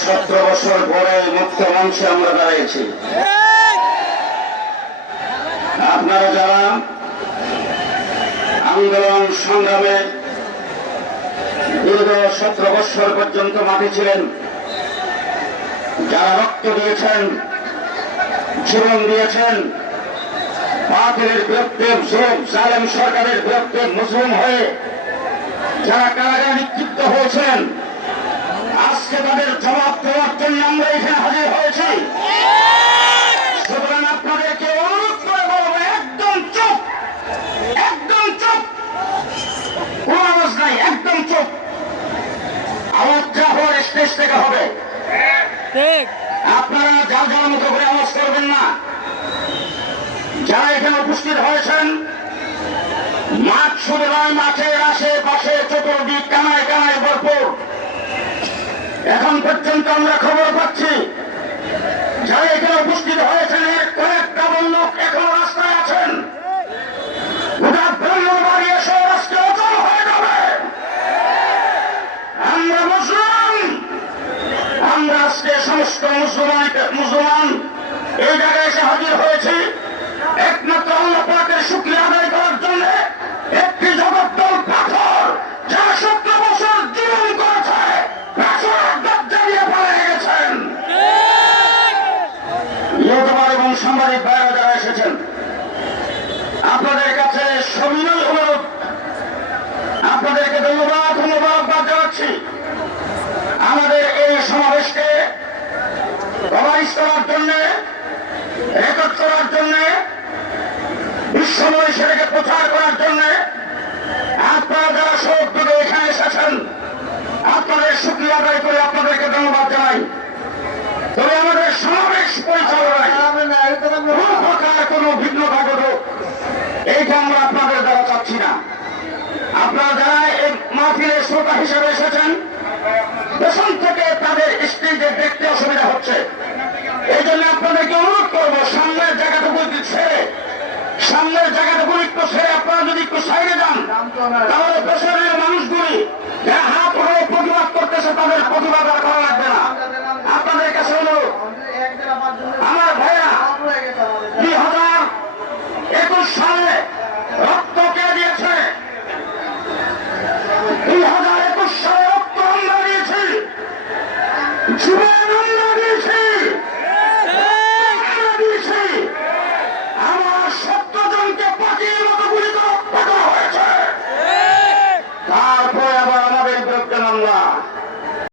সতেরো বছর পরে মুক্ত মঞ্চে আমরা দাঁড়িয়েছি। আপনারা যারা আন্দোলন সংগ্রামে দীর্ঘ সতেরো বছর পর্যন্ত মাঠে ছিলেন, যারা রক্ত দিয়েছেন, জীবন দিয়েছেন, বাতিলের বিরুদ্ধে জোর জালেম সরকারের বিরুদ্ধে মুসলিম হয়ে যারা কারাগারে নিক্ষিপ্ত হয়েছেন, আজকে তাদের জবাব দেওয়ার জন্য আমরা এখানে হাজির হয়েছি। সুতরাং আপনাদেরকে অনুরোধ করে বলব একদম চুপ একদম চুপ। কোন আওয়াজ নাই একদম চুপ। আওয়াজটা হওয়ার স্টেজ থেকে হবে। আপনারা যা যাওয়ার মতো করে আওয়াজ করবেন না। যারা এখানে উপস্থিত হয়েছেন মাঠ নয় মাঠের আশেপাশে চতুর্দিক কানায় কানায় ভরপুর। এখন পর্যন্ত আমরা খবর পাচ্ছি। যারা এখানে উপস্থিত হয়েছেন কয়েকটা লোক এখনও রাস্তায় আছেন। আমরা মুসলিম। আমরা আজকে সমস্ত মুসলমান মুসলমান এই জায়গায় এসে হাজির হয়েছি একমাত্র আল্লাহ পাকের শুক্রিয়া আদায় করার জন্য একটি জগদ্দল পাথর যা সত্তর বছর জীবন করেছে পাথর জ্বালিয়ে পালিয়ে গেছেন ইউটিউবার এবং সাংবাদিক ভাইরা যারা এসেছেন আপনাদের কাছে সবিনয় অনুরোধ আপনাদেরকে ধন্যবাদ ধন্যবাদ বাদ জানাচ্ছি। আমাদের এই সমাবেশকে প্রভাবিত করার জন্য রেকর্ড করার জন্য, বিশ্বময় সেটাকে প্রচার করার জন্য আপনারা যারা সৌদ্যোগে এখানে এসেছেন, আপনাদের সুক্রিয়া আদায় করে আপনাদেরকে ধন্যবাদ জানাই। তবে আমাদের সমাবেশ পরিচালনায় কোন প্রকার কোন ভিন্নতা ঘটুক, এইটা আমরা আপনাদের দ্বারা চাচ্ছি না। এই শ্রোতা হিসেবে এসেছেন। পেছন থেকে তাদের স্ত্রীকে দেখতে অসুবিধা হচ্ছে। এই জন্য আপনাদেরকে অনুরোধ করব, সামনের জায়গাটুকু ছেড়ে, সামনের জায়গাটুকু একটু ছেড়ে আপনারা যদি একটু সাইডে যান, তাহলে পেছনের মানুষগুলি যারা হাত হয়ে প্রতিবাদ করতেছে তাদের প্রতিবাদ আর করা লাগবে না। আপনাদের কাছে হলো আমার ভাইয়া দুই হাজার একুশ সালে